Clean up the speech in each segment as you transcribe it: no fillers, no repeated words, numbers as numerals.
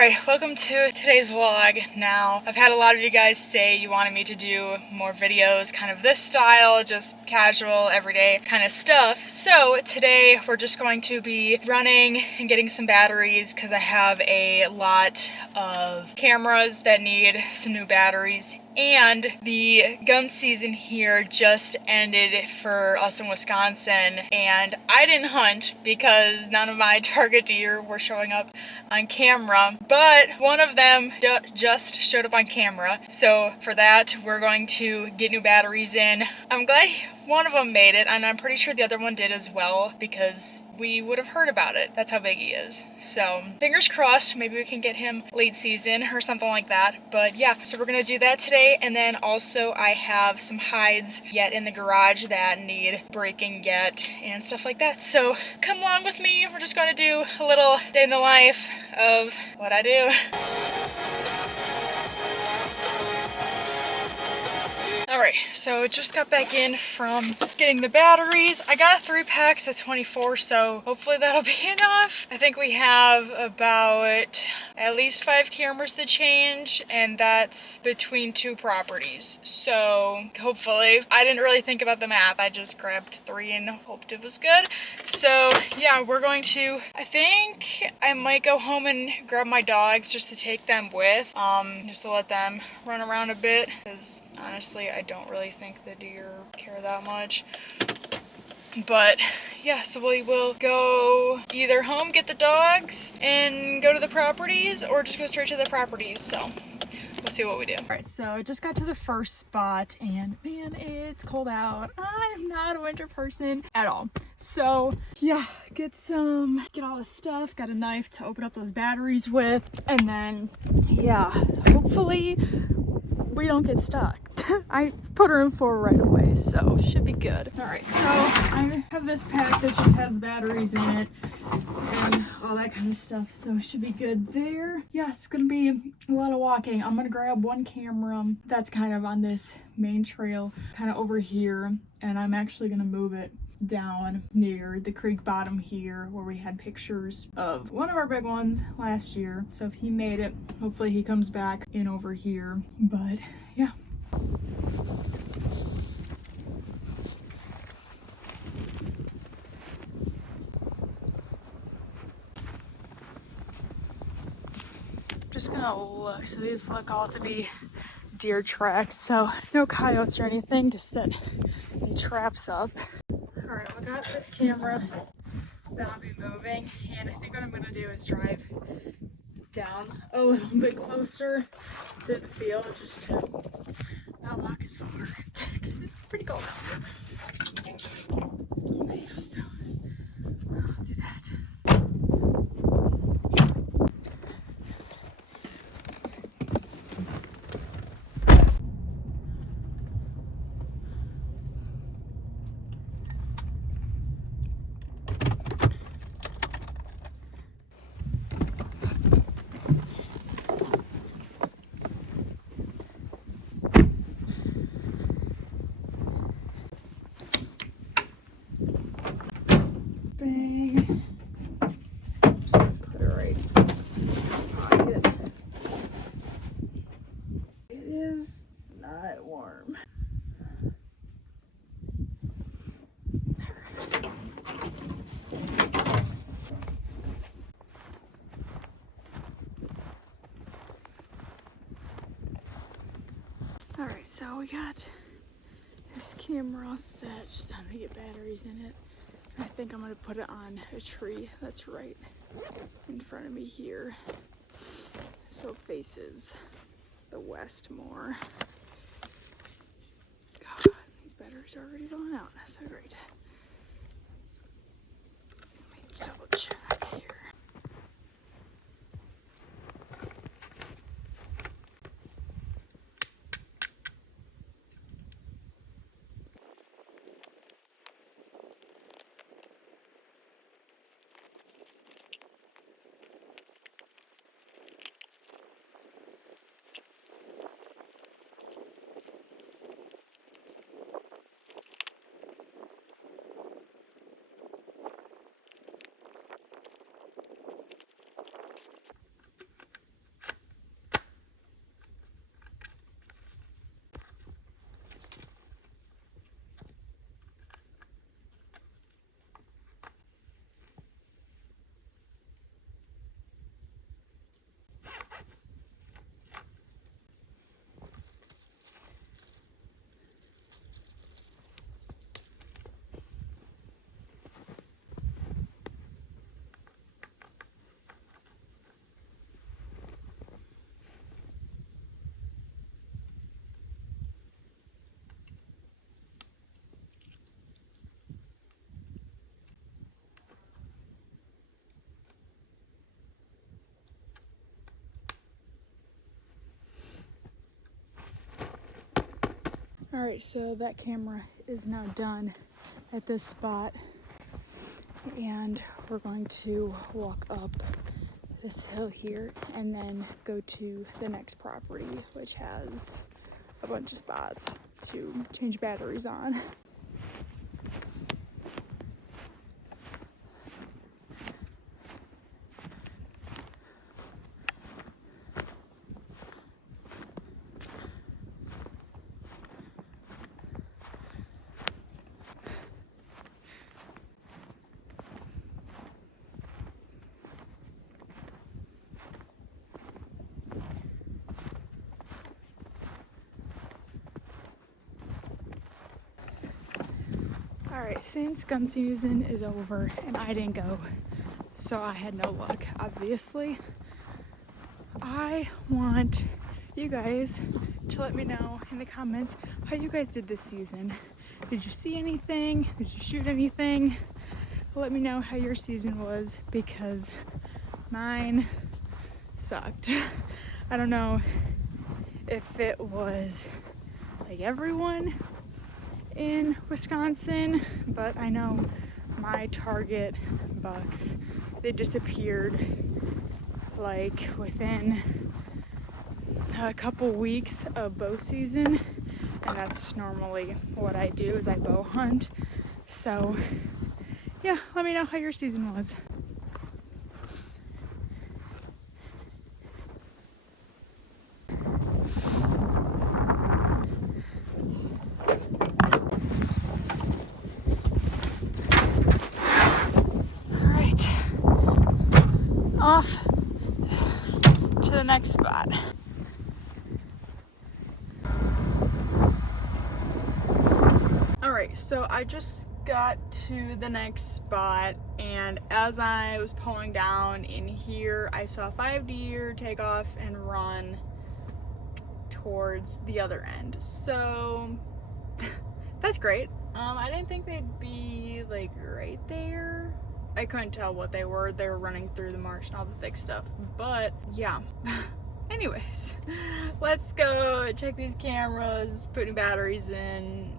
Alright, welcome to today's vlog. Now, I've had a lot of you guys say you wanted me to do more videos, kind of this style, just casual, everyday kind of stuff. So today we're just going to be running and getting some batteries because I have a lot of cameras that need some new batteries. And the gun season here just ended for us in Wisconsin, and I didn't hunt because none of my target deer were showing up on camera, but one of them just showed up on camera. So for that, we're going to get new batteries in. I'm glad one of them made it, and I'm pretty sure the other one did as well because we would have heard about it. That's how big he is. So fingers crossed, maybe we can get him late season or something like that. But yeah, so we're gonna do that today. And then also I have some hides yet in the garage that need breaking yet and stuff like that. So come along with me. We're just gonna do a little day in the life of what I do. Alright, so just got back in from getting the batteries. I got 3 packs of 24, so hopefully that'll be enough. I think we have about at least 5 cameras to change, and that's between 2 properties. So hopefully, I didn't really think about the math. I just grabbed 3 and hoped it was good. So yeah, we're going to, I think I might go home and grab my dogs just to take them with, just to let them run around a bit, because honestly, I don't really think the deer care that much. But yeah, so we will go either home, get the dogs, and go to the properties, or just go straight to the properties. So we'll see what we do. Alright, so I just got to the first spot, and man, it's cold out. I'm not a winter person at all. So yeah, get all this stuff, got a knife to open up those batteries with, and then yeah, hopefully we don't get stuck. I put her in 4 right away, so should be good. Alright, so I have this pack that just has batteries in it and all that kind of stuff, so should be good there. Yeah, it's gonna be a lot of walking. I'm gonna grab one camera that's kind of on this main trail, kind of over here, and I'm actually gonna move it down near the creek bottom here where we had pictures of one of our big ones last year. So if he made it, hopefully he comes back in over here. But yeah. Just gonna look. So these look all to be deer tracks. So no coyotes or anything, just set any traps up. Alright, we got this camera that I'll be moving, and I think what I'm gonna do is drive down a little bit closer to the field just to not walk as far because it's pretty cold out there. Yeah, so I'll do that. Bang. Just gonna put it right in this pocket. It is not warm. Alright, so we got this camera all set. Just time to get batteries in it. I think I'm gonna put it on a tree that's right in front of me here, so it faces the west more. God, these batteries are already going out. That's so great. Let me double check here. All right, so that camera is now done at this spot, and we're going to walk up this hill here and then go to the next property, which has a bunch of spots to change batteries on. Alright, since gun season is over and I didn't go, so I had no luck, obviously, I want you guys to let me know in the comments how you guys did this season. Did you see anything? Did you shoot anything? Let me know how your season was, because mine sucked. I don't know if it was like everyone in Wisconsin, but I know my target bucks, they disappeared like within a couple weeks of bow season, and that's normally what I do, is I bow hunt. So yeah, let me know how your season was. Off to the next spot. Alright, so I just got to the next spot, and as I was pulling down in here, I saw 5 deer take off and run towards the other end. So that's great. I didn't think they'd be like right there. I couldn't tell what they were. They were running through the marsh and all the thick stuff. But yeah. Anyways, let's go check these cameras, put new batteries in.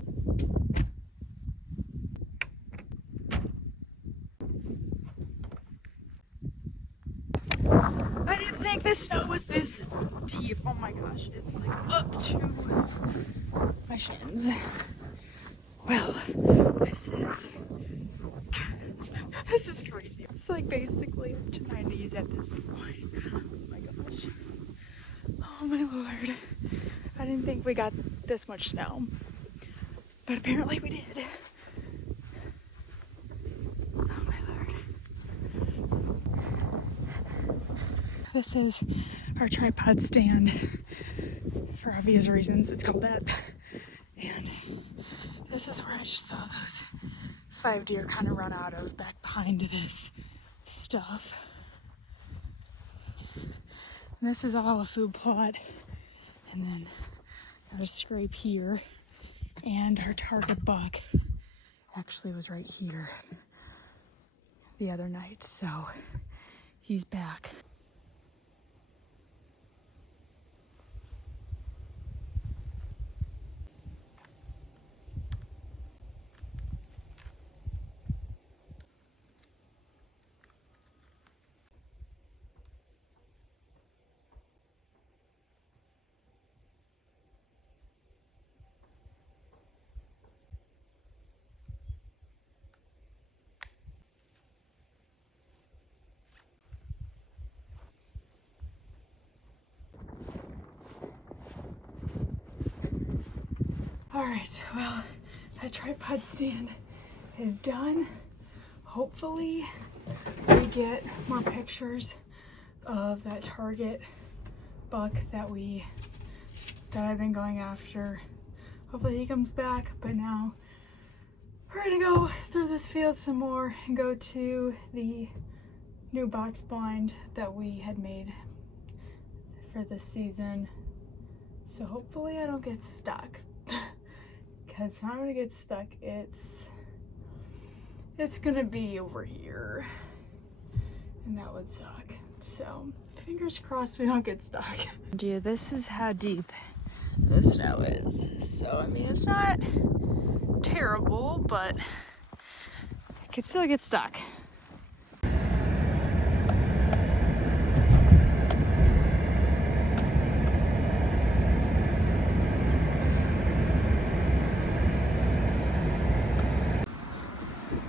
I didn't think the snow was this deep. Oh my gosh, it's like up to my shins. Well, this is crazy. It's like basically up to my knees at this point. Oh my gosh. Oh my lord. I didn't think we got this much snow, but apparently we did. Oh my lord. This is our tripod stand. For obvious reasons, it's called that. And this is where I just saw those 5 deer kind of run out of, back behind this stuff. And this is all a food plot. And then got a scrape here. And our target buck actually was right here the other night, so he's back. Alright, well, that tripod stand is done. Hopefully we get more pictures of that target buck that I've been going after. Hopefully he comes back, but now we're gonna go through this field some more and go to the new box blind that we had made for this season. So hopefully I don't get stuck. Because if I'm gonna get stuck, it's gonna be over here, and that would suck. So fingers crossed we don't get stuck. Dude, this is how deep the snow is. So, I mean, it's not terrible, but it could still get stuck.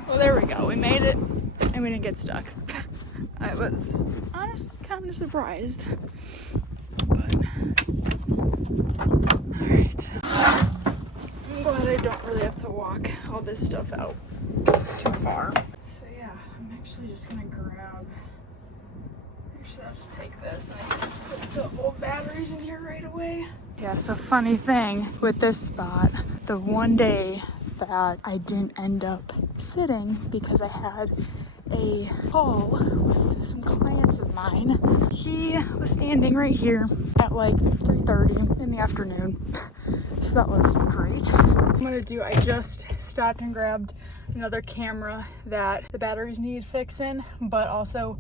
Well, there we go. We made it, and we didn't get stuck. I was honestly kind of surprised. But, alright. I'm glad I don't really have to walk all this stuff out too far. So yeah, I'm actually just gonna grab, actually I'll just take this and I can put the old batteries in here right away. Yeah, so funny thing with this spot, the one day that I didn't end up sitting because I had a call with some clients of mine, he was standing right here at like 3:30 in the afternoon. So that was great. I just stopped and grabbed another camera that the batteries need fixing, but also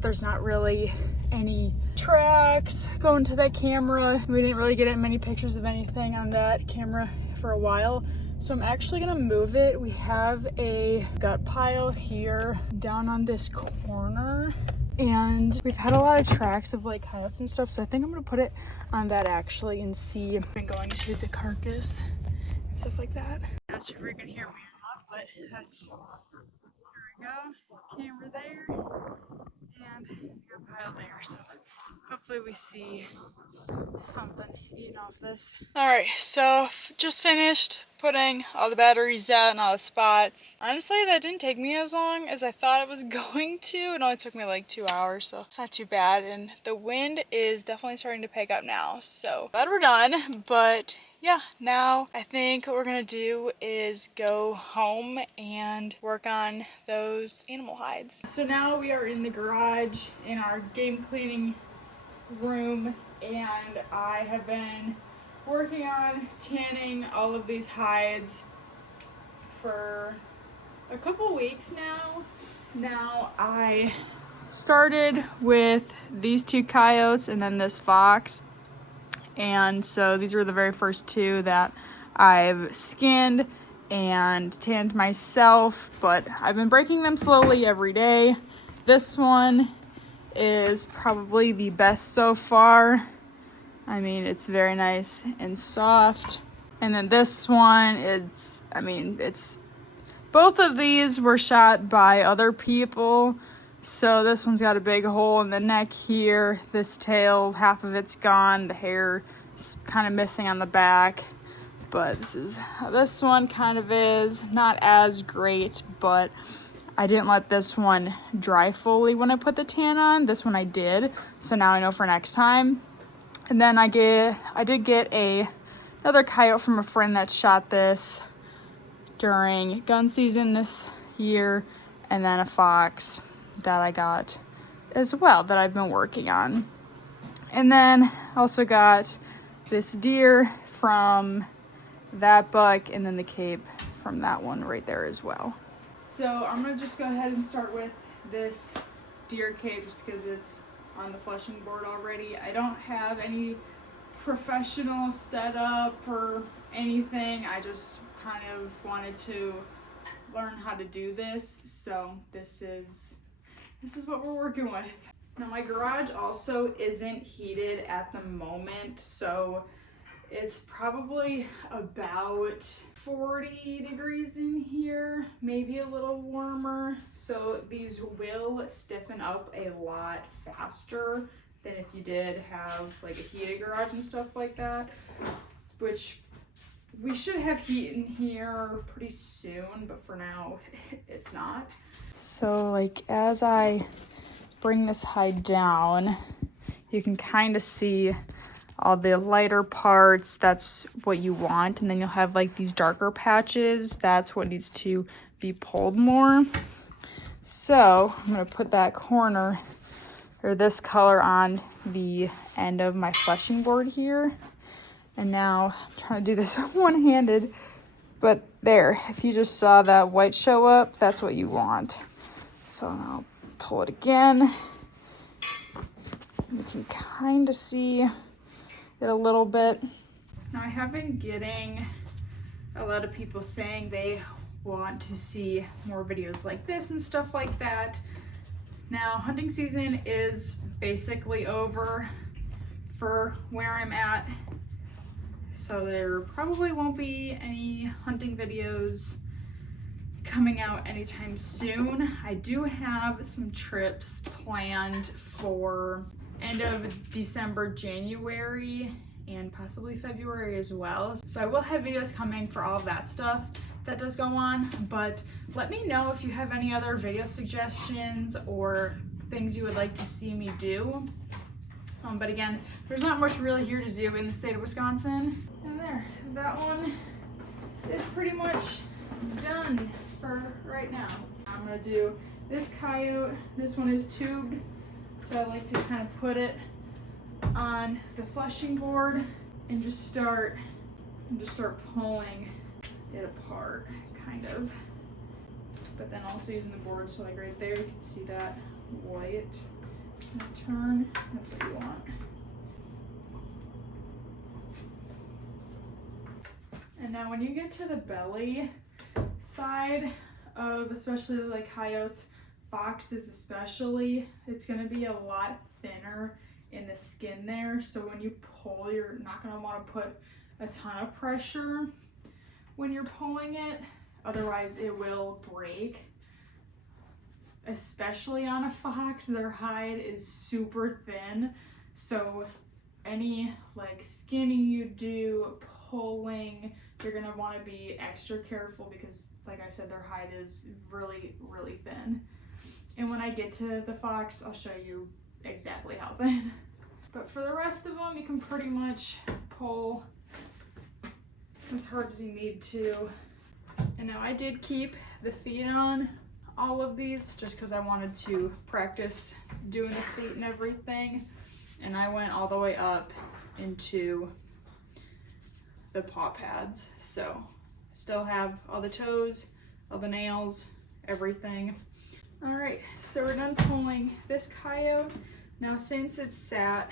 there's not really any tracks going to that camera. We didn't really get many pictures of anything on that camera for a while. So I'm actually gonna move it. We have a gut pile here down on this corner, and we've had a lot of tracks of like coyotes and stuff. So I think I'm gonna put it on that actually and see if I'm going to the carcass and stuff like that. Not sure if you're gonna hear me or not, but that's, here we go, camera there, and gut pile there. So hopefully we see something eating off this. All right, so just finished putting all the batteries out in all the spots. Honestly, that didn't take me as long as I thought it was going to. It only took me like 2 hours, so it's not too bad. And the wind is definitely starting to pick up now, so glad we're done. But yeah, now I think what we're gonna do is go home and work on those animal hides. So now we are in the garage in our game cleaning room, and I have been working on tanning all of these hides for a couple weeks now. Now I started with these 2 coyotes and then this fox, and so these were the very first 2 that I've skinned and tanned myself, but I've been breaking them slowly every day. This one is probably the best so far. I mean, it's very nice and soft. And then this one, it's both of these were shot by other people. So this one's got a big hole in the neck here. This tail, half of it's gone. The hair is kind of missing on the back. But this one kind of is not as great, but I didn't let this one dry fully when I put the tan on. This one I did, so now I know for next time. And then I did get another coyote from a friend that shot this during gun season this year, and then a fox that I got as well that I've been working on. And then I also got this deer from that buck, and then the cape from that one right there as well. So I'm gonna just go ahead and start with this deer cape just because it's on the fleshing board already. I don't have any professional setup or anything. I just kind of wanted to learn how to do this. So this is what we're working with. Now my garage also isn't heated at the moment, so it's probably about 40 degrees in here, maybe a little warmer. So these will stiffen up a lot faster than if you did have like a heated garage and stuff like that, which we should have heat in here pretty soon, but for now it's not. So like as I bring this hide down, you can kind of see all the lighter parts. That's what you want, and then you'll have like these darker patches. That's what needs to be pulled more. So I'm gonna put that corner or this color on the end of my fleshing board here. And now I'm trying to do this one-handed, but there, if you just saw that white show up, that's what you want. So I'll pull it again. You can kind of see it a little bit. Now I have been getting a lot of people saying they want to see more videos like this and stuff like that. Now hunting season is basically over for where I'm at, so there probably won't be any hunting videos coming out anytime soon. I do have some trips planned for end of December, January, and possibly February as well. So I will have videos coming for all of that stuff that does go on, but let me know if you have any other video suggestions or things you would like to see me do. But again, there's not much really here to do in the state of Wisconsin. And there, that one is pretty much done for right now. I'm gonna do this coyote. This one is tubed, so I like to kind of put it on the flushing board and just start pulling it apart, kind of. But then also using the board, so like right there, you can see that white turn. That's what you want. And now when you get to the belly side of, especially like coyotes, foxes especially, it's gonna be a lot thinner in the skin there, so when you pull, you're not going to want to put a ton of pressure when you're pulling it, otherwise it will break. Especially on a fox, their hide is super thin, so any like skinning you do, pulling, you're going to want to be extra careful because like I said, their hide is really, really thin. And when I get to the fox, I'll show you exactly how thin. But for the rest of them, you can pretty much pull as hard as you need to. And now I did keep the feet on all of these just because I wanted to practice doing the feet and everything. And I went all the way up into the paw pads. So still have all the toes, all the nails, everything. All right, so we're done pulling this coyote. Now since it's sat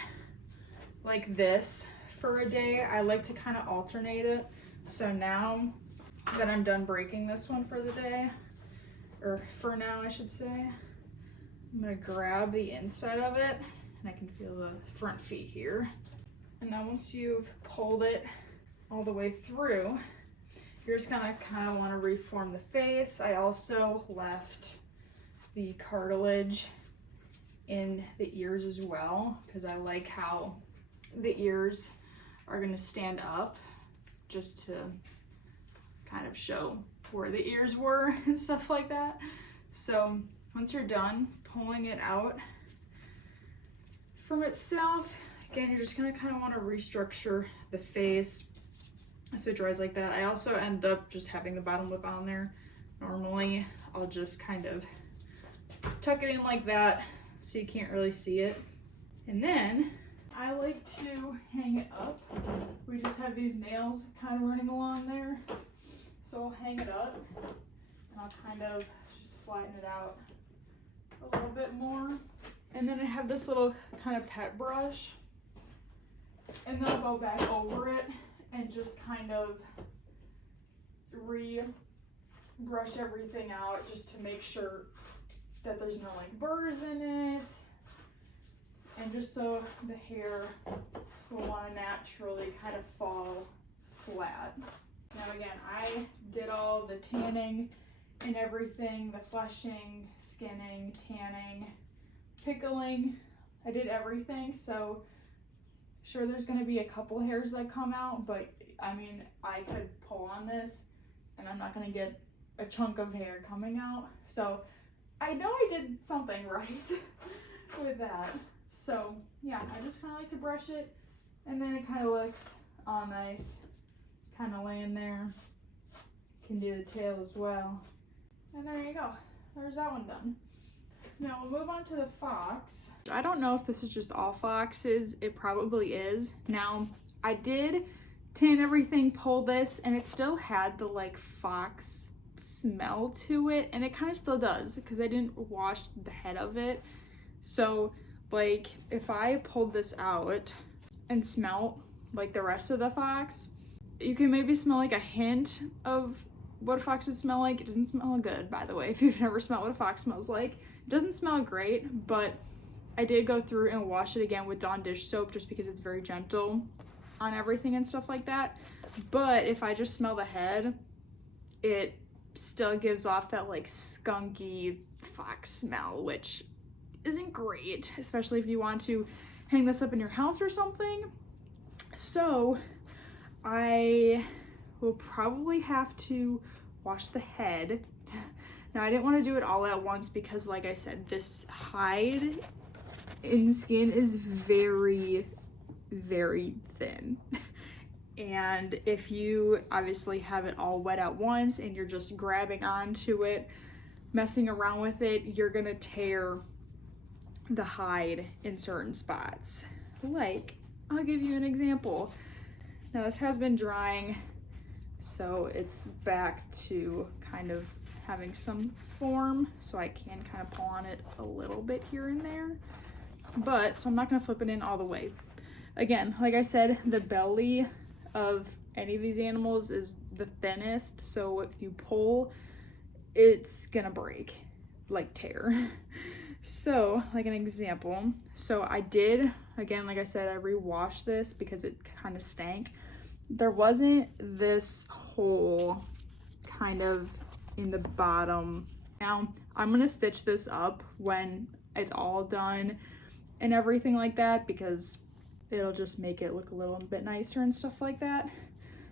like this for a day, I like to kind of alternate it. So now that I'm done breaking this one for the day, or for now I should say, I'm gonna grab the inside of it and I can feel the front feet here. And now once you've pulled it all the way through, you're just gonna kind of want to reform the face. I also left the cartilage in the ears as well because I like how the ears are going to stand up, just to kind of show where the ears were and stuff like that. So once you're done pulling it out from itself, again, you're just going to kind of want to restructure the face so it dries like that. I also end up just having the bottom lip on there. Normally I'll just kind of tuck it in like that so you can't really see it. And then I like to hang it up. We just have these nails kind of running along there. So I'll hang it up and I'll kind of just flatten it out a little bit more. And then I have this little kind of pet brush, and then I'll go back over it and just kind of brush everything out just to make sure that there's no like burrs in it, and just so the hair will want to naturally kind of fall flat. Now again, I did all the tanning and everything, the flushing, skinning, tanning, pickling. I did everything, so sure there's going to be a couple hairs that come out, but I mean, I could pull on this and I'm not going to get a chunk of hair coming out. So I know I did something right with that. So yeah, I just kind of like to brush it, and then it kind of looks all nice, kind of laying there. Can do the tail as well. And there you go. There's that one done. Now we'll move on to the fox. I don't know if this is just all foxes. It probably is. Now I did tan everything, pull this, and it still had the like fox smell to it, and it kind of still does because I didn't wash the head of it. So like if I pulled this out and smelt like the rest of the fox, you can maybe smell like a hint of what a fox would smell like. It doesn't smell good, by the way, if you've never smelled what a fox smells like. It doesn't smell great, but I did go through and wash it again with Dawn dish soap just because it's very gentle on everything and stuff like that. But if I just smell the head, it still gives off that like skunky fox smell, which isn't great, especially if you want to hang this up in your house or something. So I will probably have to wash the head. Now I didn't want to do it all at once because, like I said, this hide and skin is very, very thin. And if you obviously have it all wet at once and you're just grabbing onto it, messing around with it, you're gonna tear the hide in certain spots. Like, I'll give you an example. Now this has been drying, so it's back to kind of having some form, so I can kind of pull on it a little bit here and there. But, so I'm not gonna flip it in all the way. Again, like I said, the belly of any of these animals is the thinnest, so if you pull, it's gonna break, like tear. So, like an example, so I did, again, like I said, I re-washed this because it kind of stank. There wasn't this hole kind of in the bottom. Now, I'm gonna stitch this up when it's all done and everything like that because it'll just make it look a little bit nicer and stuff like that.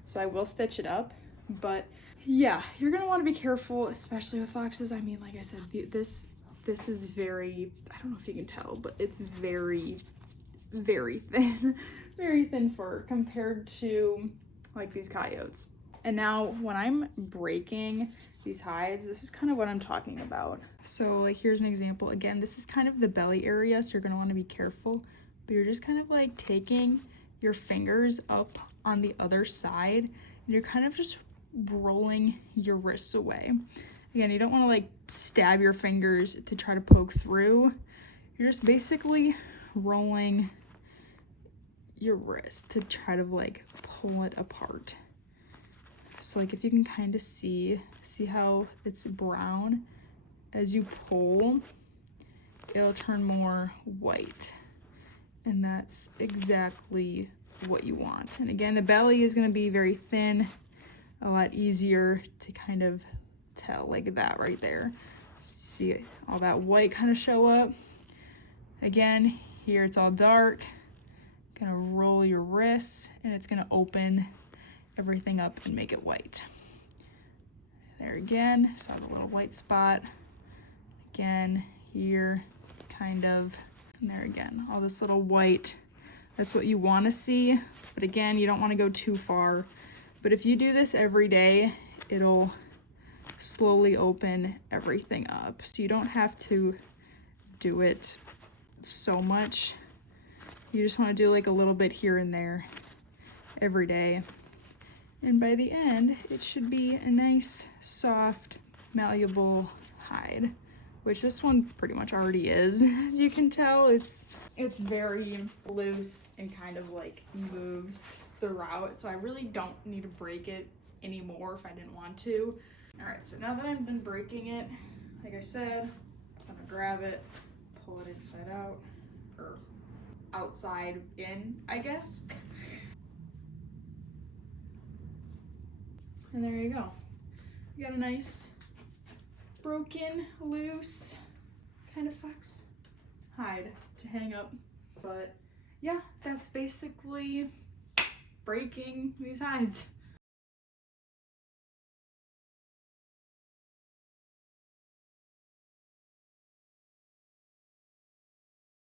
So I will stitch it up, but yeah, you're gonna wanna be careful, especially with foxes. I mean, like I said, this is very, I don't know if you can tell, but it's very, very thin, very thin fur compared to like these coyotes. And now when I'm breaking these hides, this is kind of what I'm talking about. So like, here's an example. Again, this is kind of the belly area, so you're gonna wanna be careful, but you're just kind of like taking your fingers up on the other side and you're kind of just rolling your wrists away. Again, you don't want to like stab your fingers to try to poke through. You're just basically rolling your wrist to try to like pull it apart. So like if you can kind of see how it's brown, as you pull, it'll turn more white. And that's exactly what you want. And again, the belly is going to be very thin, a lot easier to kind of tell, like that right there. See all that white kind of show up. Again, here it's all dark. Gonna roll your wrists and it's gonna open everything up and make it white. There again, saw the little white spot. Again, here, kind of, and there again, all this little white. That's what you want to see, but again, you don't want to go too far. But if you do this every day, it'll slowly open everything up. So you don't have to do it so much. You just want to do like a little bit here and there every day. And by the end, it should be a nice, soft, malleable hide, which this one pretty much already is. As you can tell, it's very loose and kind of like moves throughout. So I really don't need to break it anymore if I didn't want to. All right, so now that I'm done breaking it, like I said, I'm gonna grab it, pull it inside out, or outside in, I guess. And there you go. You got a nice broken, loose kind of fox hide to hang up. But yeah, that's basically breaking these hides.